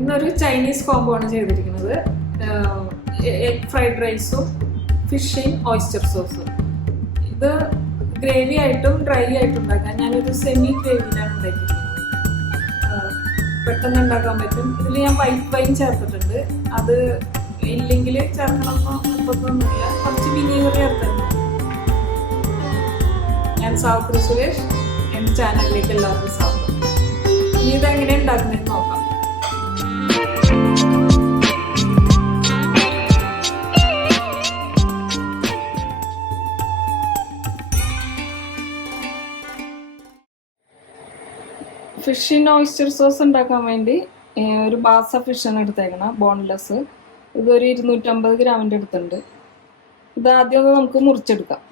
ഇന്നൊരു Chinese combo ആണ് ചെയ്തിരിക്കുന്നത്. എഗ് ഫ്രൈഡ് റൈസും ഫിഷും ഓയിസ്റ്റർ സോസും. ഇത് ഗ്രേവി ആയിട്ടും ഡ്രൈ ആയിട്ടും ഉണ്ടാക്കാം. ഞാനൊരു സെമി ഗ്രേവിയിലാണ് ഉണ്ടാക്കിയിരിക്കുന്നത്. പെട്ടെന്ന് ഉണ്ടാക്കാൻ പറ്റും. ഇതിൽ ഞാൻ വൈറ്റ് വൈൻ ചേർത്തിട്ടുണ്ട്. അത് ഇല്ലെങ്കിൽ ചേർക്കണമെന്നോ നിർബന്ധമൊന്നുമില്ല. കുറച്ച് വിനീഗർ ചേർത്തിട്ടുണ്ട്. ഞാൻ സാവിത്രിസ്, എൻ്റെ ചാനലിലേക്ക് എല്ലാവർക്കും സ്വാഗതം. ഇനി ഇതെങ്ങനെ ഉണ്ടാക്കുന്നതെന്ന് നോക്കാം. ഫിഷിൻ ഓയിസ്റ്റർ സോസ് ഉണ്ടാക്കാൻ വേണ്ടി ഒരു ബാസ ഫിഷാണ് എടുത്തേക്കണം, ബോൺലെസ്. ഇതൊരു 250 ഗ്രാമിൻ്റെ അടുത്തുണ്ട്. ഇത് ആദ്യം നമുക്ക് മുറിച്ചെടുക്കാം.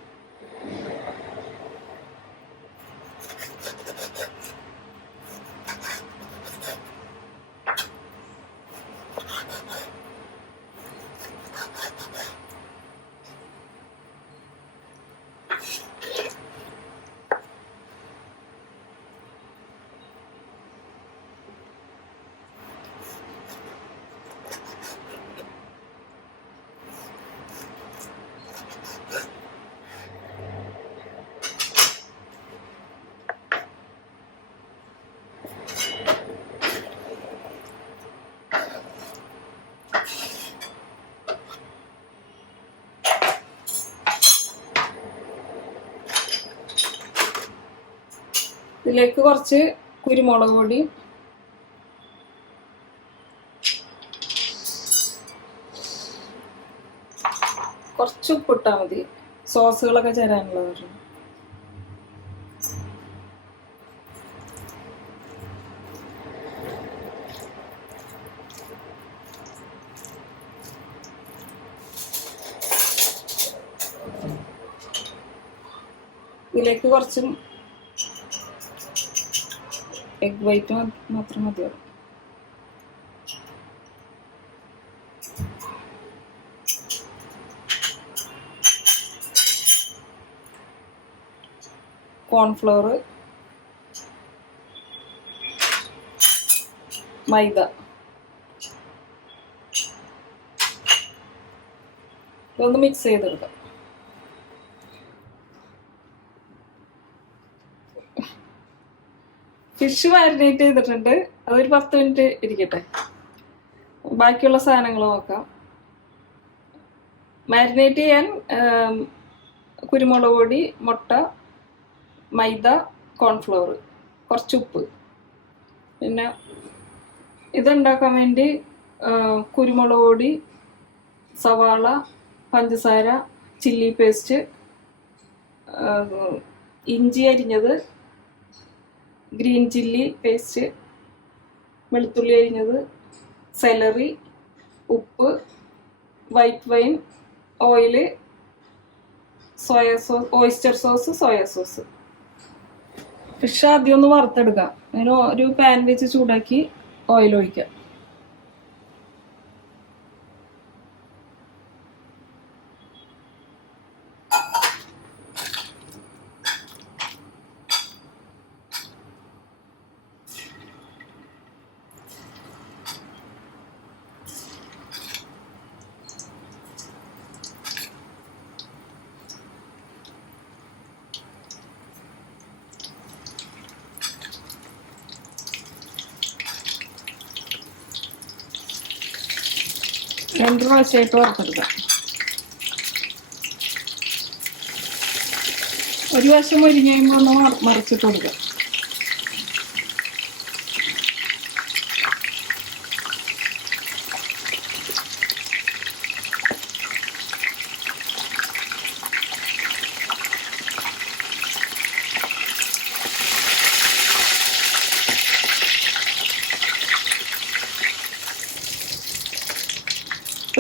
ഇതിലേക്ക് കുറച്ച് കുരുമുളക് പൊടി, കുറച്ച് ഉപ്പിട്ടാൽ മതി, സോസുകളൊക്കെ ചേരാനുള്ളത്. ഇതിലേക്ക് കുറച്ച് എഗ് വൈറ്റ് മാത്രം മതിയാവും. കോൺഫ്ലോർ, മൈദ. ഇതൊന്ന് മിക്സ് ചെയ്തെടുക്കാം. ഫിഷ് മാരിനേറ്റ് ചെയ്തിട്ടുണ്ട്. അതൊരു 10 മിനിറ്റ് ഇരിക്കട്ടെ. ബാക്കിയുള്ള സാധനങ്ങൾ നോക്കാം. മാരിനേറ്റ് ചെയ്യാൻ കുരുമുളക് പൊടി, മുട്ട, മൈദ, കോൺഫ്ലവർ, കുറച്ച് ഉപ്പ്. പിന്നെ ഇതുണ്ടാക്കാൻ വേണ്ടി കുരുമുളക് പൊടി, സവാള, പഞ്ചസാര, ചില്ലി പേസ്റ്റ്, ഇഞ്ചി അരിഞ്ഞത്, ഗ്രീൻ ചില്ലി പേസ്റ്റ്, വെളുത്തുള്ളി അരിഞ്ഞത്, സെലറി, ഉപ്പ്, white wine, oil, soya sauce, oyster sauce, soya sauce. Fish ആദ്യം ഒന്ന് വറുത്തെടുക്കാം. അതിന് ഒരു പാൻ വെച്ച് ചൂടാക്കി ഓയിൽ ഒഴിക്കാം. രണ്ട് പ്രാവശ്യമായിട്ട് വറുത്തെടുക്കാം. ഒരു വശം മുരിഞ്ഞ് കഴിയുമ്പോൾ ഒന്ന് മറിച്ചിട്ട് കൊടുക്കാം.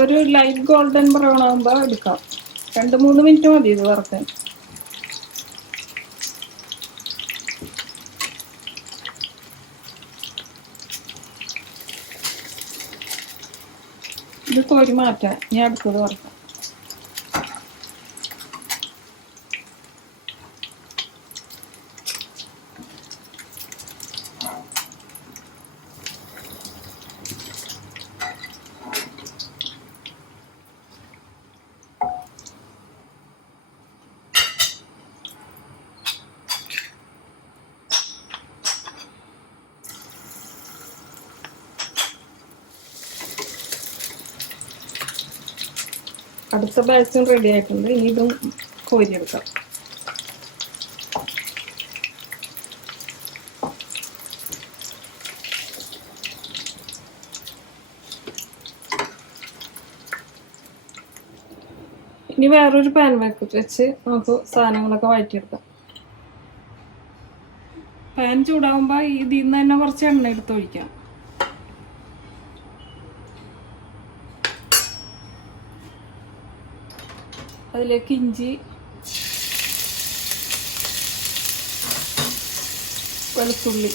ഒരു ലൈറ്റ് ഗോൾഡൻ ബ്രൗൺ ആകുമ്പോൾ എടുക്കാം. 2-3 മിനിറ്റ് മതി ഇത് വറുക്കാൻ. ഇത് കോരി മാറ്റാം. ഞാൻ അടുത്തത് വറുക്കാം. അടുത്ത ബാച്ചും റെഡി ആയിട്ടുണ്ട്. ഇനി ഇതും കോരിയെടുക്കാം. ഇനി വേറൊരു പാൻ വെച്ച് നമുക്ക് സാധനങ്ങളൊക്കെ വഴറ്റിയെടുക്കാം. പാൻ ചൂടാകുമ്പോൾ ഇതിൽ നിന്ന് തന്നെ കുറച്ച് എണ്ണ എടുത്ത് ഒഴിക്കാം. അതിലേക്ക് ഇഞ്ചി, വെളുത്തുള്ളി,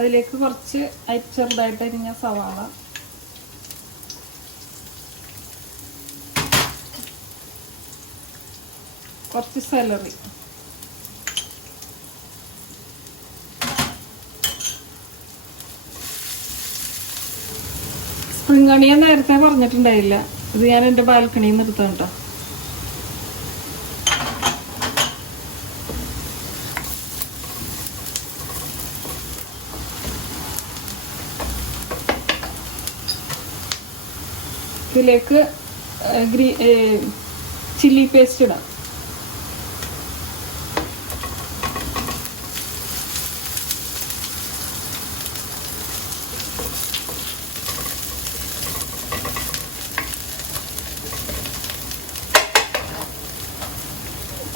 അതിലേക്ക് കുറച്ച് ചെറുതായിട്ട് അരിഞ്ഞ സവാള, കുറച്ച് സെലറി, സ്പ്രിംഗ് അണിയൻ നേരത്തെ പറഞ്ഞിട്ടുണ്ടായില്ല. ഇത് ഞാൻ എൻ്റെ ബാൽക്കണിയിൽ നിന്ന് എടുത്തത് കേട്ടോ. ഇതിലേക്ക് ചില്ലി പേസ്റ്റ് ഇടാം.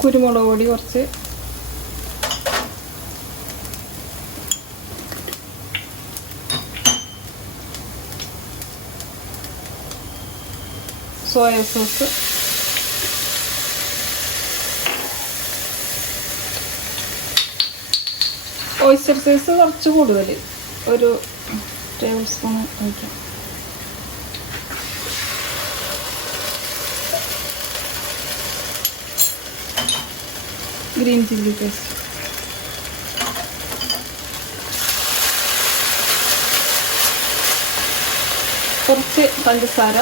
കുരുമുളക് പൊടി കുറച്ച്, സോയ സോസ്, ഓയിസ്റ്റർ സോസ് കുറച്ച് കൂടുതൽ, ഒരു ടേബിൾ സ്പൂൺ ഒഴിക്കാം. ഗ്രീൻ ചില്ലി പേസ്റ്റ്, കുറച്ച് പഞ്ചസാര,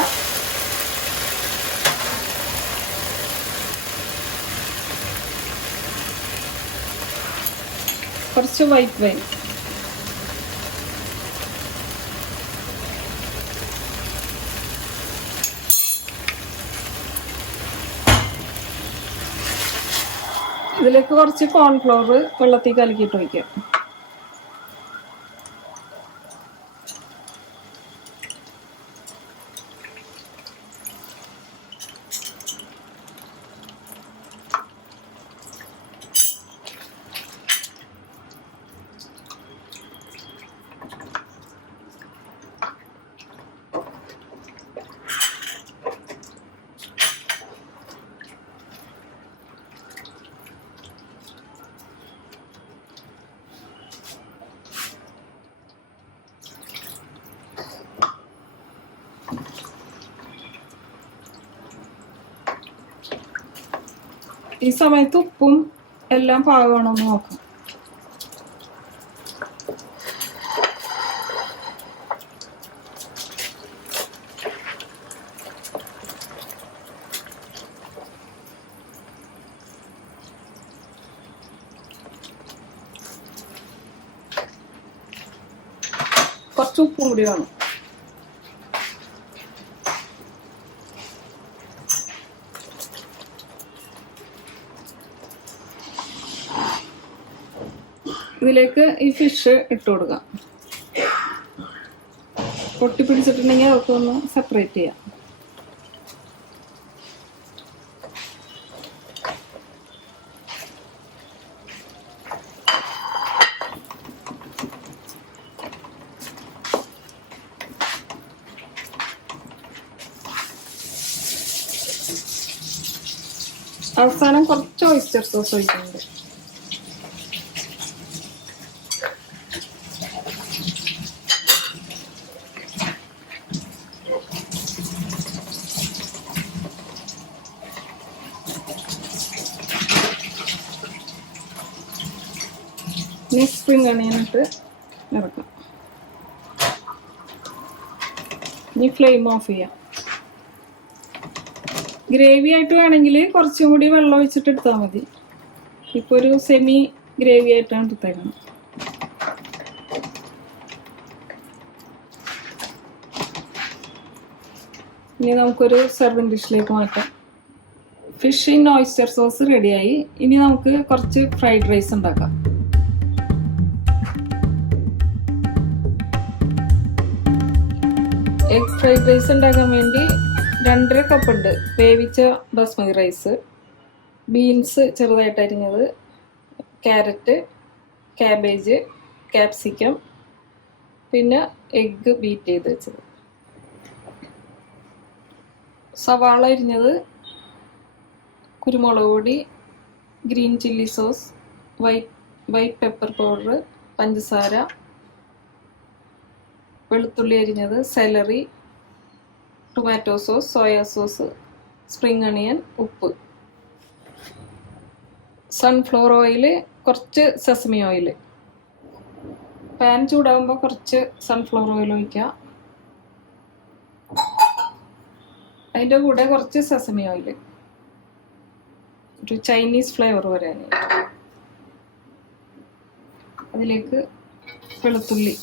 കുറച്ച് വൈറ്റ് വൈൻ, ഇതിലേക്ക് കുറച്ച് കോൺഫ്ലോർ വെള്ളത്തിൽ കലക്കിയിട്ട് വയ്ക്കാം. ഈ സമയത്ത് ഉപ്പും എല്ലാം പാകമാണെന്ന് നോക്കാം. കുറച്ച് ഉപ്പും കൂടി വേണം. ഇതിലേക്ക് ഈ ഫിഷ് ഇട്ട് കൊടുക്കാം. പൊട്ടി പിടിച്ചിട്ടുണ്ടെങ്കിൽ അതൊക്കെ ഒന്ന് സെപ്പറേറ്റ് ചെയ്യാം. അവസാനം കുറച്ച് ഓയിസ്റ്റർ സോസ് ഒഴിക്കുന്നുണ്ട്. ഇനി സ്പ്രിംഗ് അണിയനിട്ട് ഇറക്കാം. ഇനി ഫ്ലെയിം ഓഫ് ചെയ്യാം. ഗ്രേവി ആയിട്ട് വേണമെങ്കിൽ കുറച്ചും കൂടി വെള്ളം ഒഴിച്ചിട്ട് എടുത്താൽ മതി. ഇപ്പോൾ ഒരു സെമി ഗ്രേവി ആയിട്ടാണ് എടുത്തേക്കണം. ഇനി നമുക്കൊരു സെർവിങ് ഡിഷിലേക്ക് മാറ്റാം. ഫിഷ് ഇൻ ഓയിസ്റ്റർ സോസ് റെഡിയായി. ഇനി നമുക്ക് കുറച്ച് ഫ്രൈഡ് റൈസ് ഉണ്ടാക്കാം. എഗ് ഫ്രൈഡ് റൈസ് ഉണ്ടാക്കാൻ വേണ്ടി 2.5 കപ്പ് ഉണ്ട് വേവിച്ച ബസ്മതി റൈസ്, ബീൻസ് ചെറുതായിട്ട് അരിഞ്ഞത്, ക്യാരറ്റ്, ക്യാബേജ്, ക്യാപ്സിക്കം, പിന്നെ എഗ്ഗ് ബീറ്റ് ചെയ്ത് വെച്ചത്, സവാള അരിഞ്ഞത്, കുരുമുളക് പൊടി, green chilli sauce, white pepper powder, പഞ്ചസാര, വെളുത്തുള്ളി അരിഞ്ഞത്, celery, tomato sauce, soya sauce, spring onion, ഉപ്പ്, സൺഫ്ലവർ ഓയിൽ, കുറച്ച് സെസമി ഓയിൽ. പാൻ ചൂടാകുമ്പോൾ കുറച്ച് സൺഫ്ലവർ ഓയിൽ ഒഴിക്കുക. അതിൻ്റെ കൂടെ കുറച്ച് സെസമി ഓയിൽ, ഒരു ചൈനീസ് ഫ്ലേവർ വരാൻ. അതിലേക്ക് വെളുത്തുള്ളി,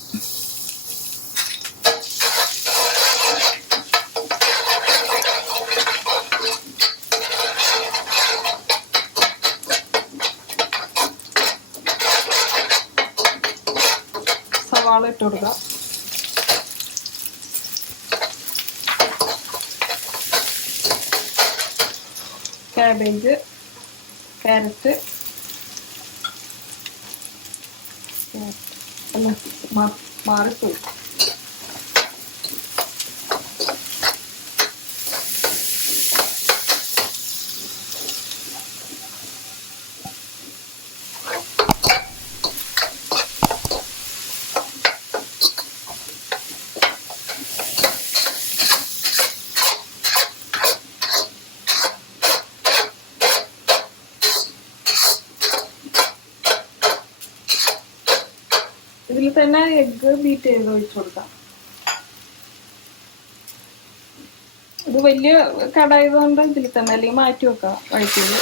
സവാള ഇട്ട് കൊടുക്കുക. ക്യാബേജ്, ക്യാരറ്റ്, മാറിപ്പോയി. ഇതിൽ തന്നെ എഗ്ഗ് ബീറ്റ് ചെയ്ത് ഒഴിച്ചു കൊടുക്കാം. ഇത് വലിയ കടായതുകൊണ്ട് ഇതിൽ തന്നെ, അല്ലെങ്കിൽ മാറ്റി വെക്കാം വഴിക്കയിൽ.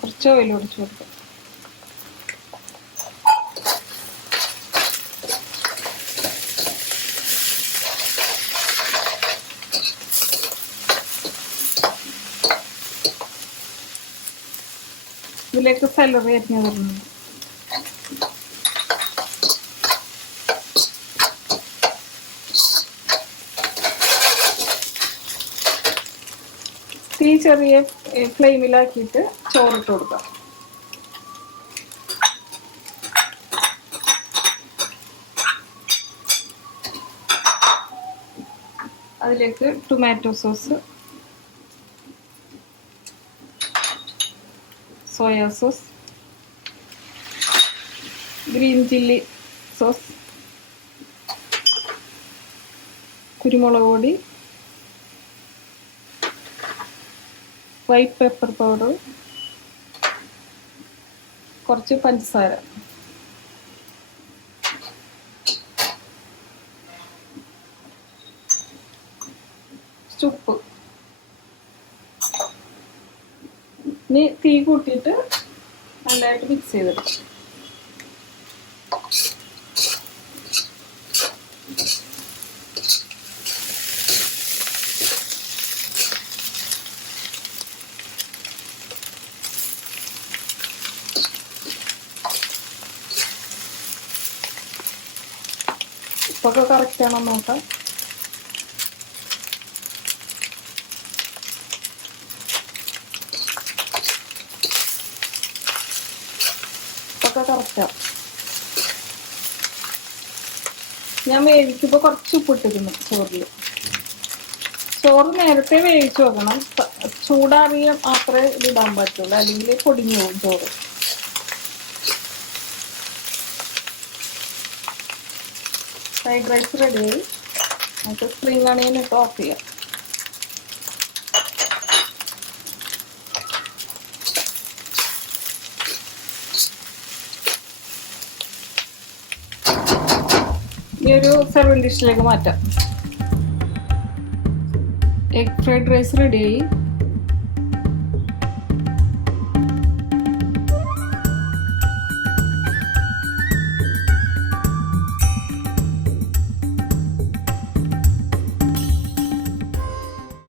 കുറച്ച് ഓയിൽ ഒഴിച്ചു കൊടുക്കാം. ഇതിലേക്ക് സെലറി അരിഞ്ഞ് വരുന്നുണ്ട്. തീ ചെറിയ ഫ്ലെയിമിലാക്കിയിട്ട് ചോറിട്ട് കൊടുക്കാം. അതിലേക്ക് tomato sauce, soya sauce, green chilli sauce, കുരുമുളക് പൊടി, വൈറ്റ് പെപ്പർ പൗഡർ, കുറച്ച് പഞ്ചസാര, ഉപ്പ്. ഇനി തീ കൂട്ടിയിട്ട് നല്ലതായിട്ട് മിക്സ് ചെയ്തെടുക്കും. ഉപ്പൊക്കെ കറക്റ്റാണോ നോക്കാം. കറക്റ്റാ. ഞാൻ വേവിക്കുമ്പോൾ കുറച്ച് ഉപ്പിട്ടിരുന്നു ചോറിൽ. ചോറ് നേരത്തെ വേവിച്ച് വെക്കണം. ചൂടാറിയ മാത്രമേ ഇതിടാൻ പറ്റുള്ളൂ, അല്ലെങ്കിൽ പൊടിഞ്ഞു പോകും ചോറ്. ഫ്രൈഡ് റൈസ് റെഡിയായി. നമുക്ക് സ്പ്രിംഗ് അണിയൻ ഇട്ട് ഓഫ് ചെയ്യാം. ഈ ഒരു സെർവിങ് ഡിഷിലേക്ക് മാറ്റാം. എഗ് ഫ്രൈഡ് റൈസ് റെഡിയായി.